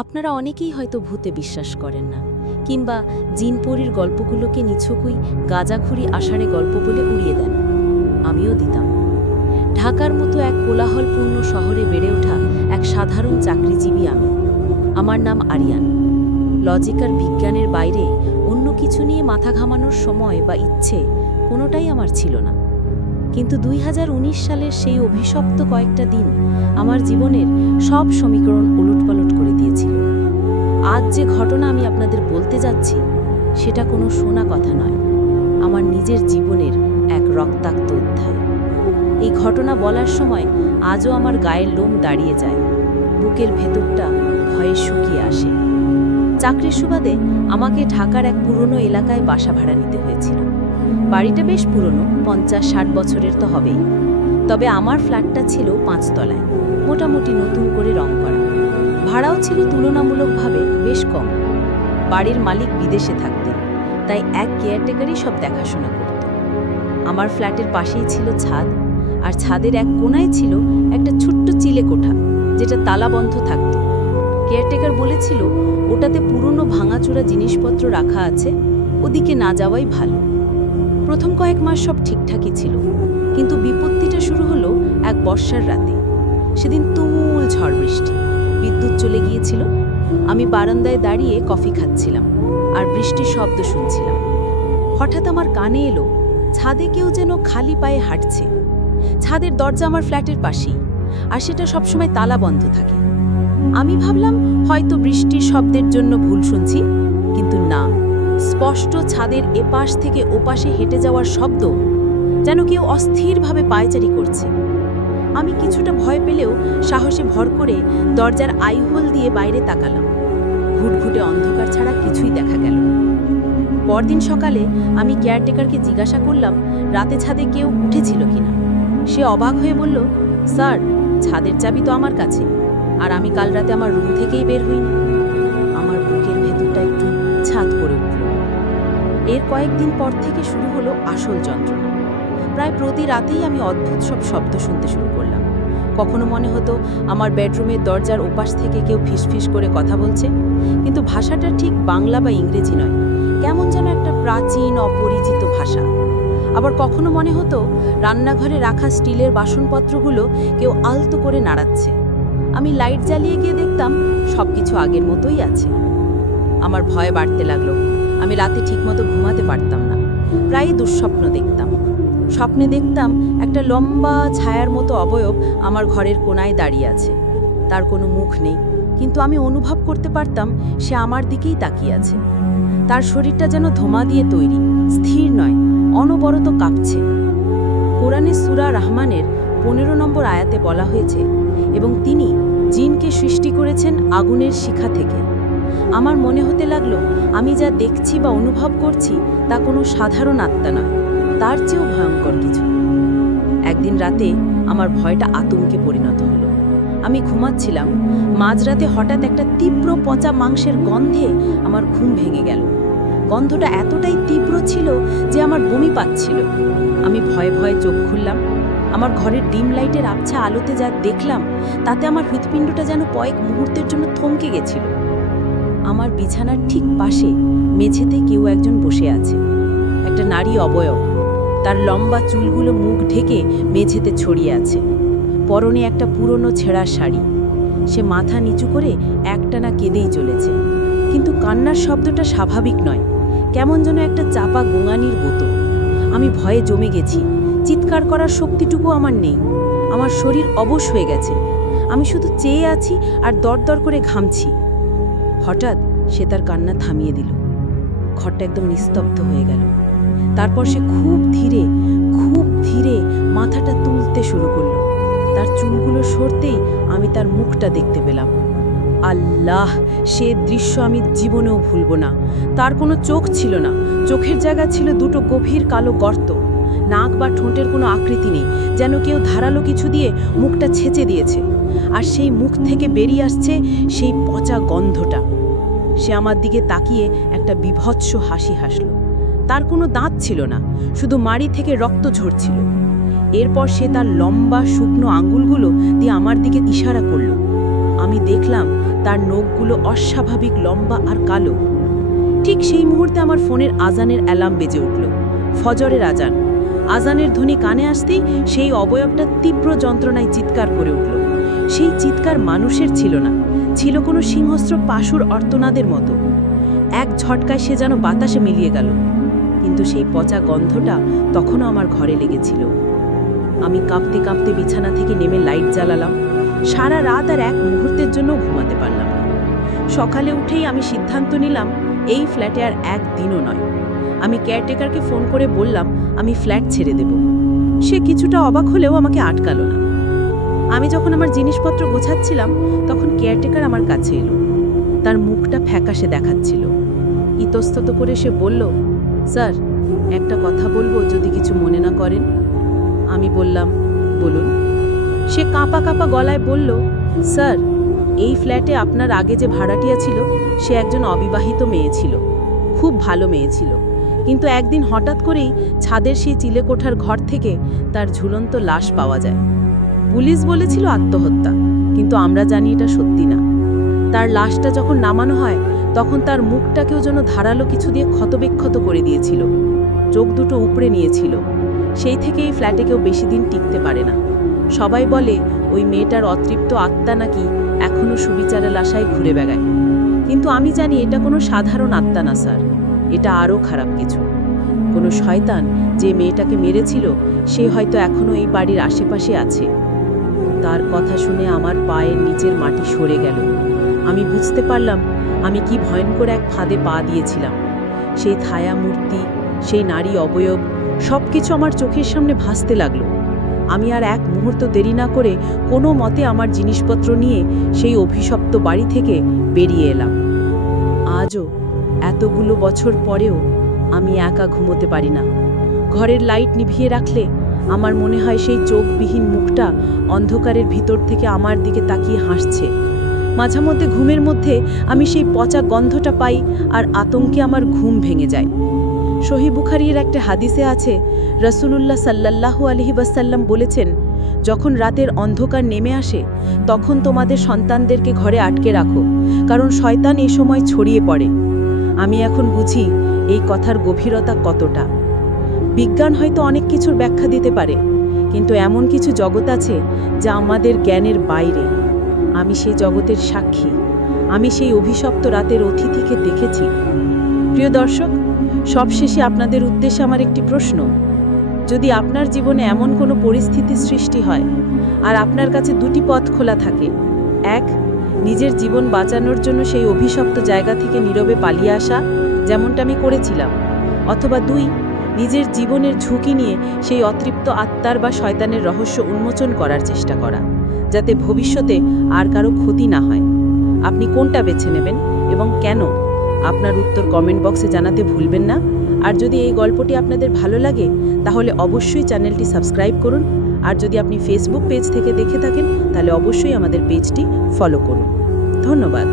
আপনারা অনেকেই হয়তো ভূতে বিশ্বাস করেন না, কিংবা জিনপরির গল্পগুলোকে নিছকুই গাঁজাখুরি আষাঢ়ে গল্প বলে উড়িয়ে দেন। আমিও দিতাম। ঢাকার মতো এক কোলাহলপূর্ণ শহরে বেড়ে ওঠা এক সাধারণ চাকরিজীবী আমি। আমার নাম আরিয়ান। লজিক আর বিজ্ঞানের বাইরে অন্য কিছু নিয়ে মাথা ঘামানোর সময় বা ইচ্ছে কোনোটাই আমার ছিল না। কিন্তু 2019 সালের সেই অভিশপ্ত কয়েকটা দিন আমার জীবনের সব সমীকরণ উলটপালট করে দিয়েছিল। আজ যে ঘটনা আমি আপনাদের বলতে যাচ্ছি সেটা কোনো শোনা কথা নয়, আমার নিজের জীবনের এক রক্তাক্ত অধ্যায়। এই ঘটনা বলার সময় আজও আমার গায়ের লোম দাঁড়িয়ে যায়, বুকের ভেতরটা ভয়ে শুকিয়ে আসে। চাকরির সুবাদে আমাকে ঢাকার এক পুরনো এলাকায় বাসা ভাড়া নিতে হয়েছিল। বাড়িটা বেশ পুরনো, 50-60 বছরের তো হবেই। তবে আমার ফ্ল্যাটটা ছিল 5 তলায়, মোটামুটি নতুন করে রং করা। ভাড়াও ছিল তুলনামূলকভাবে বেশ কম। বাড়ির মালিক বিদেশে থাকতেন, তাই এক কেয়ারটেকারই সব দেখাশোনা করত। আমার ফ্ল্যাটের পাশেই ছিল ছাদ, আর ছাদের এক কোণায় ছিল একটা ছোট্ট চিলে কোঠা, যেটা তালাবন্ধ থাকত। কেয়ারটেকার বলেছিল ওটাতে পুরনো ভাঙাচোরা জিনিসপত্র রাখা আছে, ওদিকে না যাওয়াই ভালো। প্রথম কয়েক মাস সব ঠিকঠাকই ছিল, কিন্তু বিপত্তিটা শুরু হলো এক বর্ষার রাতে। সেদিন তুমুল ঝড় বৃষ্টি, বিদ্যুৎ চলে গিয়েছিল। আমি বারান্দায় দাঁড়িয়ে কফি খাচ্ছিলাম আর বৃষ্টির শব্দ শুনছিলাম। হঠাৎ আমার কানে এলো ছাদে কেউ যেন খালি পায়ে হাঁটছে। ছাদের দরজা আমার ফ্ল্যাটের পাশেই, আর সেটা সবসময় তালা বন্ধ থাকে। আমি ভাবলাম হয়তো বৃষ্টির শব্দের জন্য ভুল শুনছি, কিন্তু না, স্পষ্ট ছাদের এপাশ থেকে ওপাশে হেঁটে যাওয়ার শব্দ, যেন কেউ অস্থিরভাবে পায়চারি করছে। আমি কিছুটা ভয় পেলেও সাহসে ভর করে দরজার আইহোল দিয়ে বাইরে তাকালাম। ঘুটঘুটে অন্ধকার ছাড়া কিছুই দেখা গেল না। পরদিন সকালে আমি কেয়ারটেকারকে জিজ্ঞাসা করলাম রাতে ছাদে কেউ উঠেছিল কিনা। সে অবাক হয়ে বলল, স্যার, ছাদের চাবি তো আমার কাছে, আর আমি কাল রাতে আমার রুম থেকেই বের হইনি। আমার বুকের ভেতরটা একটু ছাদ করে উঠল। এর কয়েকদিন পর থেকে শুরু হলো আসল যন্ত্রণা। প্রায় প্রতি রাতেই আমি অদ্ভুত সব শব্দ শুনতে শুরু করলাম। কখনো মনে হতো আমার বেডরুমের দরজার ওপাশ থেকে কেউ ফিসফিস করে কথা বলছে, কিন্তু ভাষাটা ঠিক বাংলা বা ইংরেজি নয়, কেমন যেন একটা প্রাচীন অপরিচিত ভাষা। আবার কখনো মনে হতো রান্নাঘরে রাখা স্টিলের বাসনপত্রগুলো কেউ আলতো করে নাড়াচ্ছে। আমি লাইট জ্বালিয়ে গিয়ে দেখতাম সবকিছু আগের মতোই আছে। আমার ভয় বাড়তে লাগলো। আমি রাতে ঠিকমতো ঘুমাতে পারতাম না, প্রায়ই দুঃস্বপ্ন দেখতাম। স্বপ্নে দেখতাম একটা লম্বা ছায়ার মতো অবয়ব আমার ঘরের কোণায় দাঁড়িয়ে আছে। তার কোনো মুখ নেই, কিন্তু আমি অনুভব করতে পারতাম সে আমার দিকেই তাকিয়ে আছে। তার শরীরটা যেন ধোঁয়া দিয়ে তৈরি, স্থির নয়, অনবরত কাঁপছে। কোরআনে সূরা রহমানের 15 নম্বর আয়াতে বলা হয়েছে, এবং তিনি জিনকে সৃষ্টি করেছেন আগুনের শিখা থেকে। আমার মনে হতে লাগলো আমি যা দেখছি বা অনুভব করছি তা কোনো সাধারণ আত্মা নয়, তার চেয়েও ভয়ঙ্কর কিছু। একদিন রাতে আমার ভয়টা আতঙ্কে পরিণত হলো। আমি ঘুমাচ্ছিলাম, মাঝরাতে হঠাৎ একটা তীব্র পচা মাংসের গন্ধে আমার ঘুম ভেঙে গেল। গন্ধটা এতটাই তীব্র ছিল যে আমার বমি পাচ্ছিল। আমি ভয়ে ভয়ে চোখ খুললাম। আমার ঘরের ডিম লাইটের আবছা আলোতে যা দেখলাম তাতে আমার হৃৎপিণ্ডটা যেন কয়েক মুহূর্তের জন্য থমকে গেছিল। আমার বিছানার ঠিক পাশে মেঝেতে কেউ একজন বসে আছে, একটা নারী অবয়ব। তার লম্বা চুলগুলো মুখ ঢেকে মেঝেতে ছড়িয়ে আছে, পরনে একটা পুরনো ছেঁড়া শাড়ি। সে মাথা নিচু করে একটানা কেঁদেই চলেছে, কিন্তু কান্নার শব্দটা স্বাভাবিক নয়, কেমন যেন একটা চাপা গোঙানির বোতল। আমি ভয়ে জমে গেছি, চিৎকার করার শক্তিটুকু আমার নেই। আমার শরীর অবশ হয়ে গেছে, আমি শুধু চেয়ে আছি আর দরদর করে ঘামছি। হঠাৎ সে তার কান্না থামিয়ে দিল। ঘরটা একদম নিস্তব্ধ হয়ে গেল। তারপর সে খুব ধীরে মাথাটা তুলতে শুরু করলো। তার চুলগুলো সরতেই আমি তার মুখটা দেখতে পেলাম। আল্লাহ, সে দৃশ্য আমি জীবনেও ভুলব না। তার কোনো চোখ ছিল না, চোখের জায়গা ছিল দুটো গভীর কালো গর্ত। নাক বা ঠোঁটের কোনো আকৃতি নেই, যেন কেউ ধারালো কিছু দিয়ে মুখটা ছেঁচে দিয়েছে। আর সেই মুখ থেকে বেরিয়ে আসছে সেই পচা গন্ধটা। সে আমার দিকে তাকিয়ে একটা বিভৎস হাসি হাসল। তার কোনো দাঁত ছিল না, শুধু মাড়ি থেকে রক্ত ঝরছিল। এরপর সে তার লম্বা শুকনো আঙ্গুলগুলো দিয়ে আমার দিকে ইশারা করল। আমি দেখলাম তার নখগুলো অস্বাভাবিক লম্বা আর কালো। ঠিক সেই মুহূর্তে আমার ফোনের আজানের অ্যালার্ম বেজে উঠল। ফজরের আজান। আজানের ধ্বনি কানে আসতেই সেই অবয়বটা তীব্র যন্ত্রণায় চিৎকার করে উঠল। সেই চিৎকার মানুষের ছিল না, ছিল কোনো সিংহস্ত্র পাশুর অর্তনাদের মতো। এক ঝটকায় সে যেন বাতাসে মিলিয়ে গেল, কিন্তু সেই পচা গন্ধটা তখনও আমার ঘরে লেগেছিল। আমি কাঁপতে কাঁপতে বিছানা থেকে নেমে লাইট জ্বালালাম। সারা রাত আর এক মুহূর্তের জন্য ঘুমাতে পারলাম না। সকালে উঠেই আমি সিদ্ধান্ত নিলাম এই ফ্ল্যাটে আর একদিনও নয়। আমি কেয়ারটেকারকে ফোন করে বললাম আমি ফ্ল্যাট ছেড়ে দেব। সে কিছুটা অবাক হলেও আমাকে আটকালো না। আমি যখন আমার জিনিসপত্র গোছাচ্ছিলাম তখন কেয়ারটেকার আমার কাছে এলো। তার মুখটা ফ্যাকাশে দেখাচ্ছিল। ইতস্তত করে সে বলল, স্যার, একটা কথা বলবো যদি কিছু মনে না করেন। আমি বললাম, বলুন। সে কাঁপা কাঁপা গলায় বলল, স্যার, এই ফ্ল্যাটে আপনার আগে যে ভাড়াটিয়া ছিল সে একজন অবিবাহিত মেয়ে ছিল, খুব ভালো মেয়ে ছিল। কিন্তু একদিন হঠাৎ করেই ছাদের সেই চিলেকোঠার ঘর থেকে তার ঝুলন্ত লাশ পাওয়া যায়। পুলিশ বলেছিল আত্মহত্যা, কিন্তু আমরা জানি এটা সত্যি না। তার লাশটা যখন নামানো হয় তখন তার মুখটাকেও যেন ধারালো কিছু দিয়ে ক্ষতবিক্ষত করে দিয়েছিল, চোখ দুটো উপড়ে নিয়েছিল। সেই থেকে এই ফ্ল্যাটে কেউ বেশি দিন টিকতে পারে না। সবাই বলে ওই মেয়েটার অতৃপ্ত আত্মা নাকি এখনো সুবিচারের আশায় ঘুরে বেড়ায়। কিন্তু আমি জানি এটা কোনো সাধারণ আত্মা না স্যার, এটা আরও খারাপ কিছু। কোনো শয়তান যে মেয়েটাকে মেরেছিল সে হয়তো এখনো এই বাড়ির আশেপাশে আছে। তার কথা শুনে আমার পায়ের নিচের মাটি সরে গেল। আমি বুঝতে পারলাম আমি কি ভয়ঙ্কর এক ফাঁদে পা দিয়েছিলাম। সেই ছায়া মূর্তি, সেই নারী অবয়ব, সব কিছু আমার চোখের সামনে ভাসতে লাগলো। আমি আর এক মুহূর্ত দেরি না করে কোনো মতে আমার জিনিসপত্র নিয়ে সেই অভিশপ্ত বাড়ি থেকে বেরিয়ে এলাম। আজও এতগুলো বছর পরেও আমি একা ঘুমোতে পারি না। ঘরের লাইট নিভিয়ে রাখলে আমার মনে হয় সেই চোখবিহীন মুখটা অন্ধকারের ভিতর থেকে আমার দিকে তাকিয়ে হাসছে। মাঝে মধ্যে ঘুমের মধ্যে আমি সেই পচা গন্ধটা পাই আর আতঙ্কে আমার ঘুম ভেঙে যায়। সহিহ বুখারীর একটা হাদিসে আছে, রাসূলুল্লাহ সাল্লাল্লাহু আলাইহি ওয়াসাল্লাম বলেছেন, যখন রাতের অন্ধকার নেমে আসে তখন তোমাদের সন্তানদেরকে ঘরে আটকে রাখো, কারণ শয়তান এই সময় ছড়িয়ে পড়ে। আমি এখন বুঝি এই কথার গভীরতা কতটা। বিজ্ঞান হয়তো অনেক কিছুর ব্যাখ্যা দিতে পারে, কিন্তু এমন কিছু জগৎ আছে যা আমাদের জ্ঞানের বাইরে। আমি সেই জগতের সাক্ষী। আমি সেই অভিশপ্ত রাতের অতিথিকে দেখেছি। প্রিয় দর্শক, সবশেষে আপনাদের উদ্দেশ্যে আমার একটি প্রশ্ন। যদি আপনার জীবনে এমন কোনো পরিস্থিতি সৃষ্টি হয় আর আপনার কাছে দুটি পথ খোলা থাকে, এক, নিজের জীবন বাঁচানোর জন্য সেই অভিশপ্ত জায়গা থেকে নীরবে পালিয়ে আসা, যেমনটা আমি করেছিলাম, অথবা দুই, নিজের জীবনের ঝুঁকি নিয়ে সেই অতৃপ্ত আত্মার বা শয়তানের রহস্য উন্মোচন করার চেষ্টা করা, যাতে ভবিষ্যতে আর কারো ক্ষতি না হয়। আপনি কোনটা বেছে নেবেন এবং কেন? আপনার উত্তর কমেন্ট বক্সে জানাতে ভুলবেন না। আর যদি এই গল্পটি আপনাদের ভালো লাগে তাহলে অবশ্যই চ্যানেলটি সাবস্ক্রাইব করুন। আর যদি আপনি ফেসবুক পেজ থেকে দেখে থাকেন তাহলে অবশ্যই আমাদের পেজটি ফলো করুন। ধন্যবাদ।